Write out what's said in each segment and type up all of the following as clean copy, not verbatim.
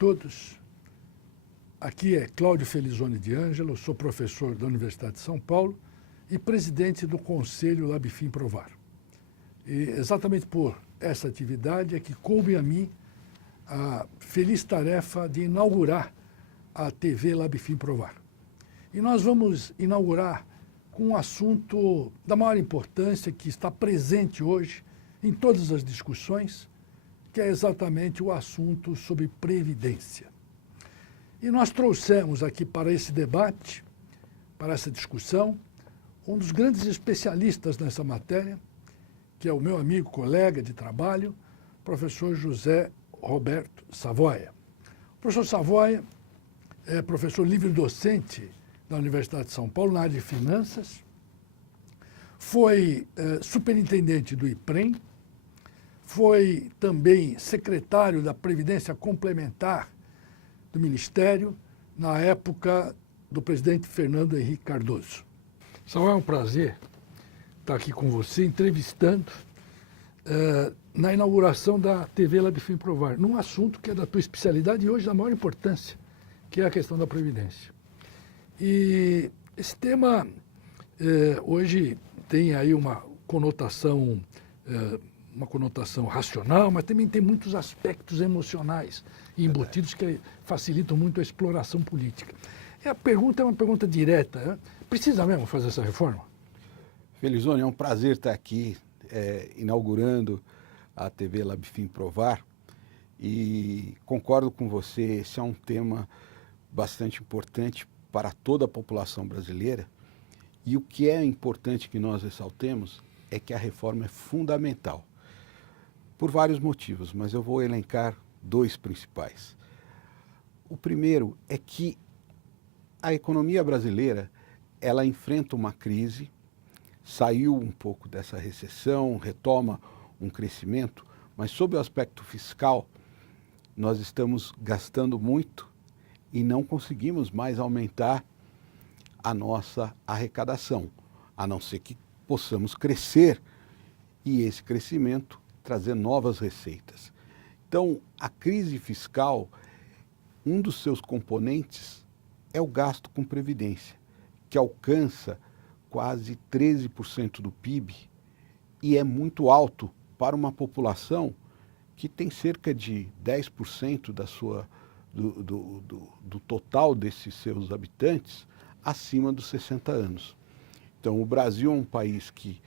todos. Aqui é Cláudio Felizone de Ângelo, sou professor da Universidade de São Paulo e presidente do Conselho Labfim Provar. E exatamente por essa atividade é que coube a mim a feliz tarefa de inaugurar a TV Labfim Provar. E nós vamos inaugurar com um assunto da maior importância que está presente hoje em todas as discussões, que é exatamente o assunto sobre previdência. E nós trouxemos aqui para esse debate, para essa discussão, um dos grandes especialistas nessa matéria, que é o meu amigo, colega de trabalho, professor José Roberto Savoia. O professor Savoia é professor livre-docente da Universidade de São Paulo, na área de finanças, foi superintendente do IPREM, foi também secretário da Previdência Complementar do Ministério, na época do presidente Fernando Henrique Cardoso. Savoia, é um prazer estar aqui com você, entrevistando na inauguração da TV Labfim Provar, num assunto que é da tua especialidade e hoje da maior importância, que é a questão da Previdência. E esse tema hoje tem aí uma conotação racional, mas também tem muitos aspectos emocionais embutidos que facilitam muito a exploração política. A pergunta é uma pergunta direta, né? Precisa mesmo fazer essa reforma? Felizone, é um prazer estar aqui inaugurando a TV Labfim Provar e concordo com você, esse é um tema bastante importante para toda a população brasileira e o que é importante que nós ressaltemos é que a reforma é fundamental, por vários motivos, mas eu vou elencar dois principais. O primeiro é que a economia brasileira, ela enfrenta uma crise, saiu um pouco dessa recessão, retoma um crescimento, mas sob o aspecto fiscal, nós estamos gastando muito e não conseguimos mais aumentar a nossa arrecadação, a não ser que possamos crescer e esse crescimento trazer novas receitas. Então, a crise fiscal, um dos seus componentes é o gasto com previdência, que alcança quase 13% do PIB e é muito alto para uma população que tem cerca de 10% do total desses seus habitantes acima dos 60 anos. Então, o Brasil é um país que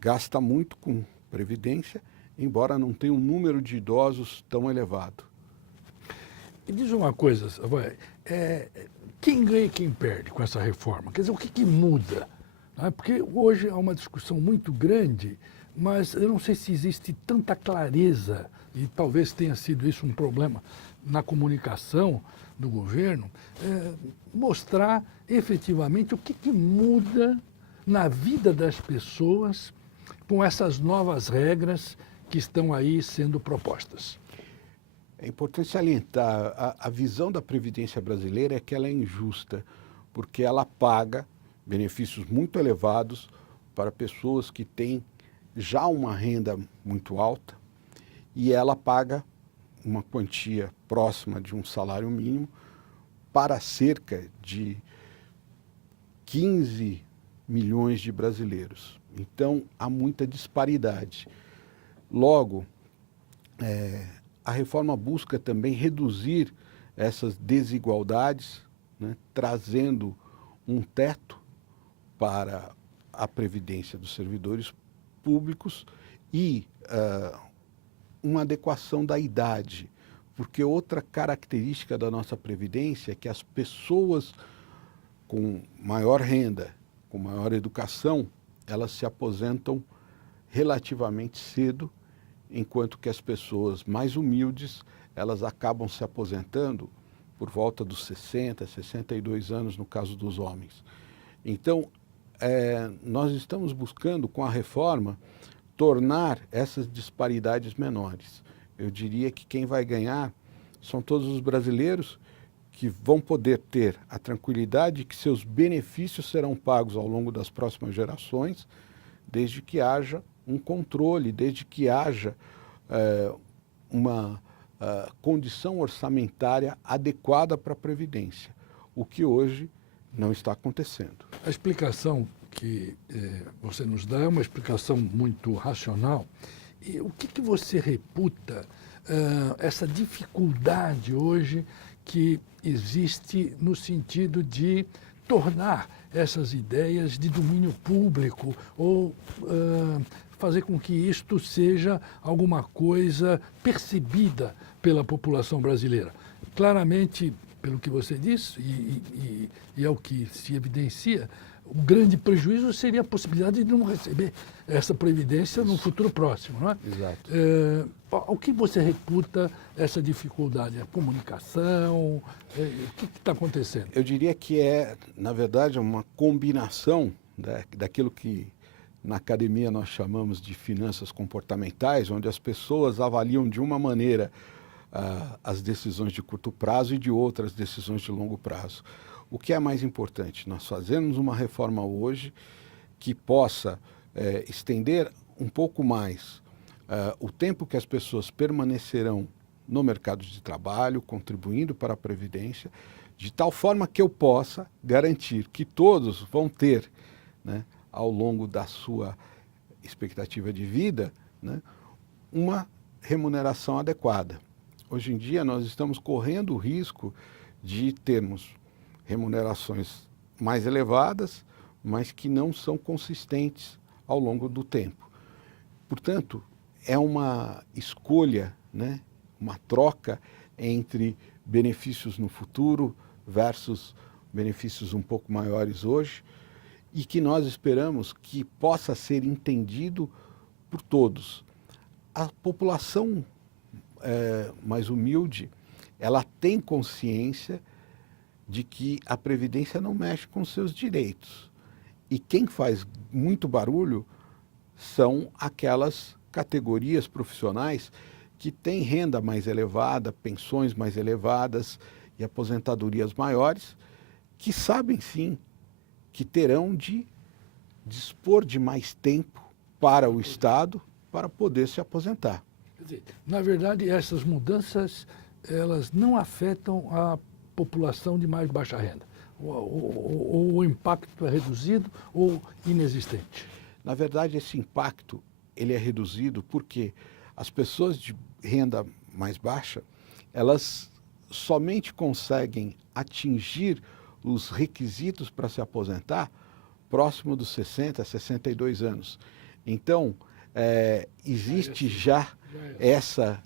gasta muito com previdência, embora não tenha um número de idosos tão elevado. Me diz uma coisa, Savoia, quem ganha e quem perde com essa reforma? Quer dizer, o que muda? Porque hoje há uma discussão muito grande, mas eu não sei se existe tanta clareza, e talvez tenha sido isso um problema na comunicação do governo, mostrar efetivamente o que muda na vida das pessoas com essas novas regras que estão aí sendo propostas. É importante salientar, a visão da Previdência brasileira é que ela é injusta, porque ela paga benefícios muito elevados para pessoas que têm já uma renda muito alta e ela paga uma quantia próxima de um salário mínimo para cerca de 15 milhões de brasileiros. Então, há muita disparidade. Logo, a reforma busca também reduzir essas desigualdades, né, trazendo um teto para a previdência dos servidores públicos e uma adequação da idade, porque outra característica da nossa previdência é que as pessoas com maior renda, com maior educação, elas se aposentam relativamente cedo, enquanto que as pessoas mais humildes, elas acabam se aposentando por volta dos 60, 62 anos no caso dos homens. Então, nós estamos buscando com a reforma tornar essas disparidades menores. Eu diria que quem vai ganhar são todos os brasileiros que vão poder ter a tranquilidade de que seus benefícios serão pagos ao longo das próximas gerações, desde que haja um controle, desde que haja uma condição orçamentária adequada para a Previdência, o que hoje não está acontecendo. A explicação que você nos dá é uma explicação muito racional. E o que você reputa essa dificuldade hoje que existe no sentido de tornar essas ideias de domínio público ou fazer com que isto seja alguma coisa percebida pela população brasileira? Claramente, pelo que você disse, e é o que se evidencia, o grande prejuízo seria a possibilidade de não receber essa previdência no futuro próximo, não é? Exato. O que você reputa essa dificuldade? A comunicação? O que está acontecendo? Eu diria que na verdade, uma combinação daquilo que na academia nós chamamos de finanças comportamentais, onde as pessoas avaliam de uma maneira as decisões de curto prazo e de outras decisões de longo prazo. O que é mais importante? Nós fazemos uma reforma hoje que possa estender um pouco mais o tempo que as pessoas permanecerão no mercado de trabalho, contribuindo para a Previdência, de tal forma que eu possa garantir que todos vão ter, né, ao longo da sua expectativa de vida, né, uma remuneração adequada. Hoje em dia nós estamos correndo o risco de termos remunerações mais elevadas, mas que não são consistentes ao longo do tempo. Portanto, é uma escolha, né, uma troca entre benefícios no futuro versus benefícios um pouco maiores hoje, e que nós esperamos que possa ser entendido por todos. A população mais humilde, ela tem consciência de que a Previdência não mexe com seus direitos. E quem faz muito barulho são aquelas categorias profissionais que têm renda mais elevada, pensões mais elevadas e aposentadorias maiores, que sabem sim que terão de dispor de mais tempo para o Estado para poder se aposentar. Quer dizer, na verdade, essas mudanças elas não afetam a população de mais baixa renda. Ou o impacto é reduzido ou inexistente. Na verdade, esse impacto ele é reduzido porque as pessoas de renda mais baixa, elas somente conseguem atingir os requisitos para se aposentar próximo dos 60, 62 anos. Então, existe já essa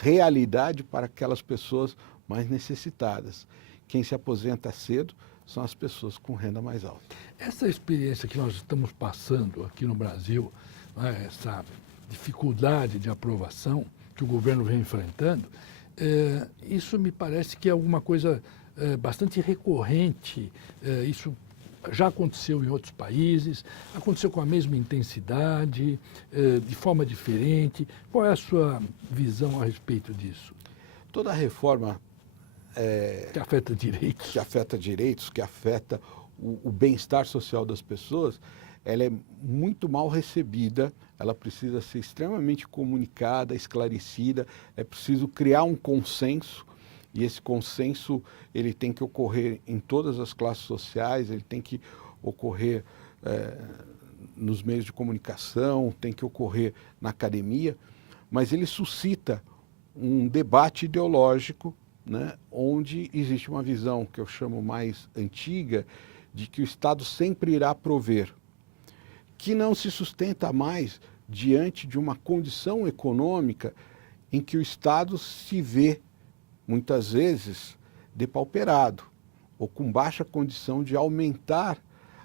realidade para aquelas pessoas mais necessitadas. Quem se aposenta cedo são as pessoas com renda mais alta. Essa experiência que nós estamos passando aqui no Brasil, né, essa dificuldade de aprovação que o governo vem enfrentando, isso me parece que é alguma coisa bastante recorrente. Isso já aconteceu em outros países, aconteceu com a mesma intensidade, de forma diferente. Qual é a sua visão a respeito disso? Toda reforma que afeta direitos. Que afeta o bem-estar social das pessoas, ela é muito mal recebida, ela precisa ser extremamente comunicada, esclarecida, é preciso criar um consenso, e esse consenso ele tem que ocorrer em todas as classes sociais, ele tem que ocorrer nos meios de comunicação, tem que ocorrer na academia, mas ele suscita um debate ideológico, né, onde existe uma visão que eu chamo mais antiga, de que o Estado sempre irá prover, que não se sustenta mais diante de uma condição econômica em que o Estado se vê, muitas vezes, depauperado, ou com baixa condição de aumentar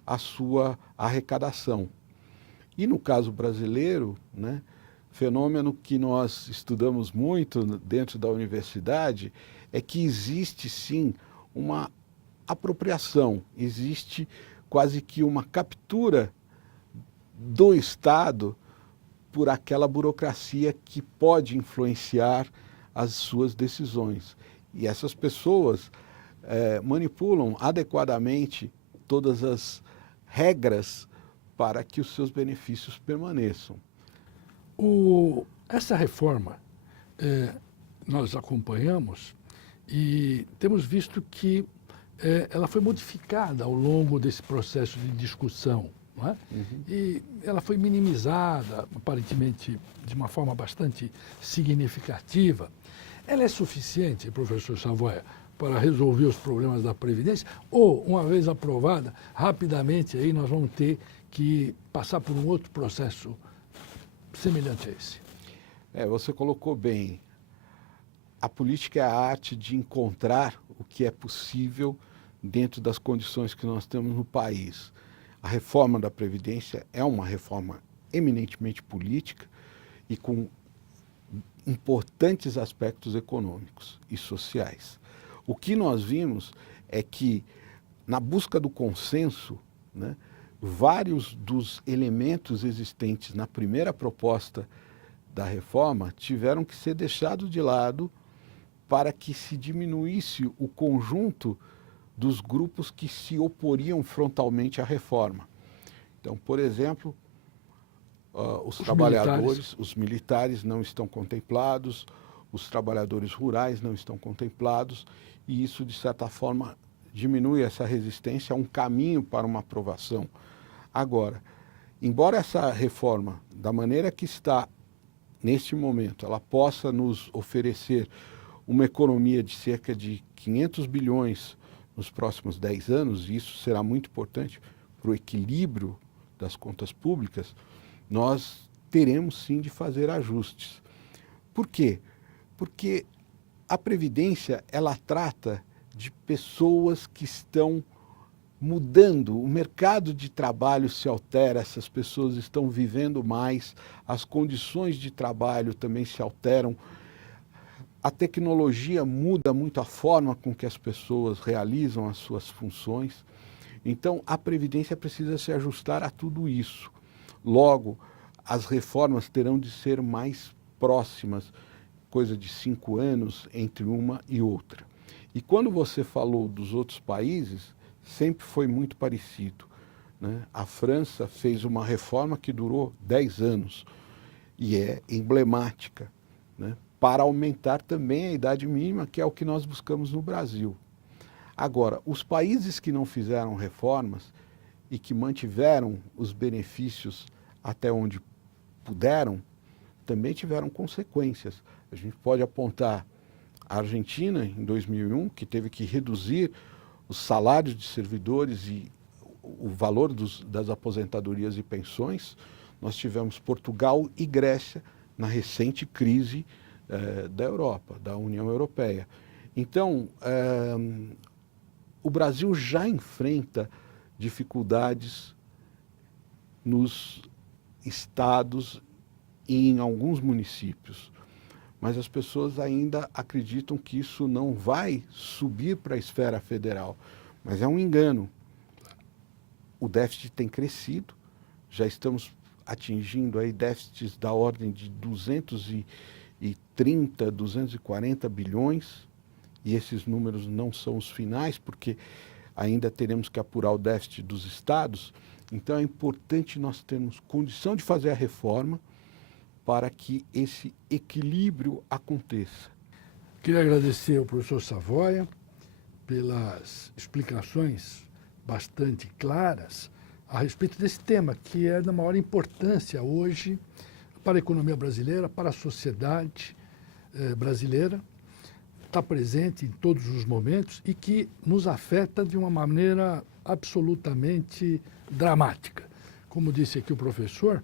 a sua arrecadação. E no caso brasileiro, né, fenômeno que nós estudamos muito dentro da universidade, é que existe sim uma apropriação, existe quase que uma captura do Estado por aquela burocracia que pode influenciar as suas decisões. E essas pessoas manipulam adequadamente todas as regras para que os seus benefícios permaneçam. Essa reforma nós acompanhamos e temos visto que ela foi modificada ao longo desse processo de discussão, não é? E ela foi minimizada, aparentemente de uma forma bastante significativa. Ela é suficiente, professor Savoia, para resolver os problemas da Previdência? Ou, uma vez aprovada, rapidamente aí nós vamos ter que passar por um outro processo semelhante a esse? Você colocou bem. A política é a arte de encontrar o que é possível dentro das condições que nós temos no país. A reforma da Previdência é uma reforma eminentemente política e com importantes aspectos econômicos e sociais. O que nós vimos é que, na busca do consenso, né, vários dos elementos existentes na primeira proposta da reforma tiveram que ser deixados de lado para que se diminuísse o conjunto dos grupos que se oporiam frontalmente à reforma. Então, por exemplo, os trabalhadores, os militares não estão contemplados, os trabalhadores rurais não estão contemplados, e isso, de certa forma, diminui essa resistência a um caminho para uma aprovação. Agora, embora essa reforma, da maneira que está neste momento, ela possa nos oferecer uma economia de cerca de 500 bilhões nos próximos 10 anos, e isso será muito importante para o equilíbrio das contas públicas, nós teremos sim de fazer ajustes. Por quê? Porque a Previdência, ela trata de pessoas que estão mudando, o mercado de trabalho se altera, essas pessoas estão vivendo mais, as condições de trabalho também se alteram, a tecnologia muda muito a forma com que as pessoas realizam as suas funções. Então, a Previdência precisa se ajustar a tudo isso. Logo, as reformas terão de ser mais próximas, coisa de 5 anos entre uma e outra. E quando você falou dos outros países, sempre foi muito parecido, né? A França fez uma reforma que durou 10 anos e é emblemática, né? Para aumentar também a idade mínima, que é o que nós buscamos no Brasil. Agora, os países que não fizeram reformas e que mantiveram os benefícios até onde puderam, também tiveram consequências. A gente pode apontar a Argentina, em 2001, que teve que reduzir os salários de servidores e o valor das aposentadorias e pensões. Nós tivemos Portugal e Grécia na recente crise da Europa, da União Europeia. Então, o Brasil já enfrenta dificuldades nos estados e em alguns municípios, mas as pessoas ainda acreditam que isso não vai subir para a esfera federal, mas é um engano. O déficit tem crescido, já estamos atingindo aí déficits da ordem de 230, 240 bilhões, e esses números não são os finais, porque ainda teremos que apurar o déficit dos estados. Então é importante nós termos condição de fazer a reforma para que esse equilíbrio aconteça. Queria agradecer ao professor Savoia pelas explicações bastante claras a respeito desse tema, que é da maior importância hoje para a economia brasileira, para a sociedade brasileira, está presente em todos os momentos e que nos afeta de uma maneira absolutamente dramática. Como disse aqui o professor,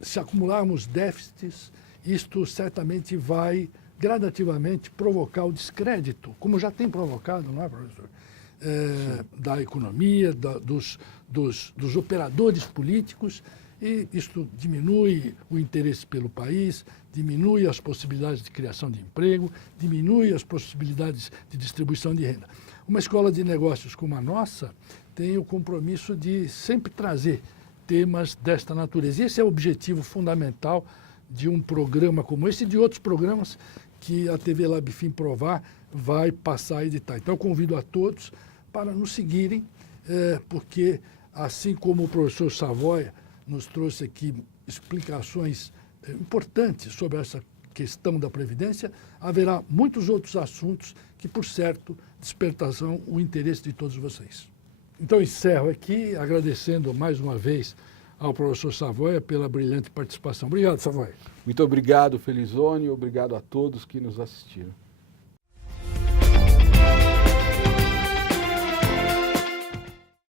se acumularmos déficits, isto certamente vai gradativamente provocar o descrédito, como já tem provocado, não é, professor? Da economia, dos operadores políticos, e isto diminui o interesse pelo país, diminui as possibilidades de criação de emprego, diminui as possibilidades de distribuição de renda. Uma escola de negócios como a nossa tem o compromisso de sempre trazer temas desta natureza. E esse é o objetivo fundamental de um programa como esse e de outros programas que a TV LabFim Provar vai passar a editar. Então, eu convido a todos para nos seguirem, porque, assim como o professor Savoia nos trouxe aqui explicações importantes sobre essa questão da Previdência, haverá muitos outros assuntos que, por certo, despertarão o interesse de todos vocês. Então, encerro aqui, agradecendo mais uma vez ao professor Savoia pela brilhante participação. Obrigado, Savoia. Muito obrigado, Felizone, e obrigado a todos que nos assistiram.